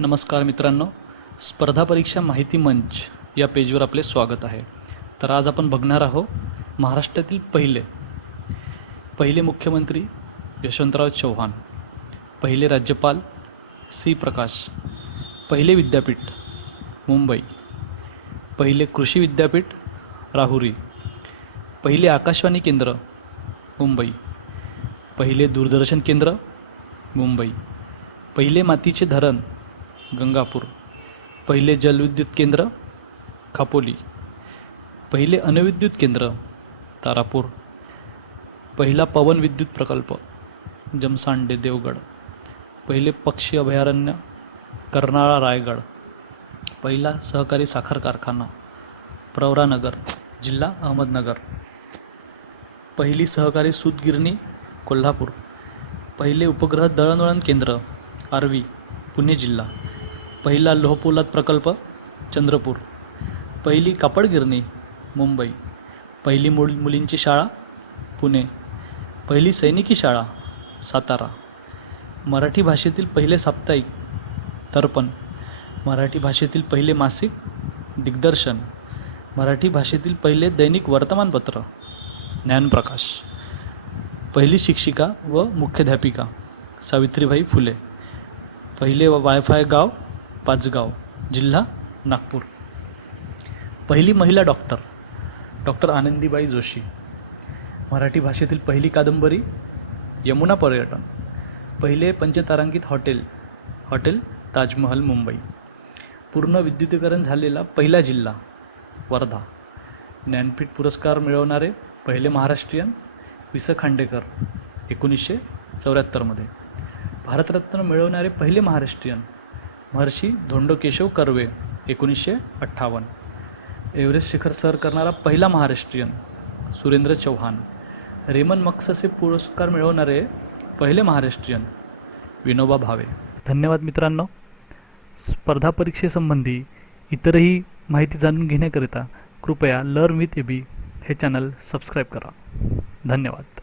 नमस्कार मित्रांनो. स्पर्धा परीक्षा माहिती मंच या पेजवर आपले स्वागत आहे. तर आज आपण बघणार आहोत महाराष्ट्रातील पहिले पहिले मुख्यमंत्री यशवंतराव चव्हाण पहिले राज्यपाल सी प्रकाश पहिले विद्यापीठ मुंबई पहिले कृषी विद्यापीठ राहुरी पहिले आकाशवाणी केंद्र मुंबई पहिले दूरदर्शन केंद्र मुंबई पहिले मातीचे धरण गंगापूर. पहिले जलविद्युत केंद्र खापोली. पहिले अणुविद्युत केंद्र तारापूर. पहिला पवन विद्युत प्रकल्प जमसांडे देवगड. पहिले पक्षी अभयारण्य कर्नाळा रायगड. पहिला सहकारी साखर कारखाना प्रवरानगर जिल्हा अहमदनगर. पहिली सहकारी सूतगिरणी कोल्हापूर. पहिले उपग्रह दळणवळण केंद्र आर्वी पुणे जिल्हा. पहिला लोहपोलाद प्रकल्प चंद्रपूर. पहिली कापडगिरणी मुंबई. पहिली मुल मुलींची शाळा पुणे. पहिली सैनिकी शाळा सातारा. मराठी भाषेतील पहिले साप्ताहिक दर्पण मराठी भाषेतील पहिले मासिक दिग्दर्शन. मराठी भाषेतील पहिले दैनिक वर्तमानपत्र ज्ञानप्रकाश. पहिली शिक्षिका व मुख्याध्यापिका सावित्रीबाई फुले. पहिले वायफाय गाव पाचगाव जिल्हा नागपूर. पहिली महिला डॉक्टर डॉक्टर आनंदीबाई जोशी. मराठी भाषेतील पहिली कादंबरी यमुना पर्यटन. पहिले पंचतारांकित हॉटेल हॉटेल ताजमहल मुंबई. पूर्ण विद्युतीकरण झालेला पहिला जिल्हा वर्धा. ज्ञानपीठ पुरस्कार मिळवणारे पहिले महाराष्ट्रीयन वि स खांडेकर एकोणीसशे चौऱ्याहत्तरमध्ये. भारतरत्न मिळवणारे पहिले महाराष्ट्रीयन महर्षी धोंडो केशव कर्वे एकोणीसशे अठ्ठावन्न. एव्हरेस्ट शिखर सर करणारा पहिला महाराष्ट्रीयन सुरेंद्र चव्हाण रेमन मक्ससे पुरस्कार मिळवणारे पहिले महाराष्ट्रीयन विनोबा भावे. धन्यवाद मित्रांनो. स्पर्धा परीक्षेसंबंधी इतरही माहिती जाणून घेण्याकरिता कृपया लर्न विथ एबी हे चॅनल सबस्क्राईब करा. धन्यवाद.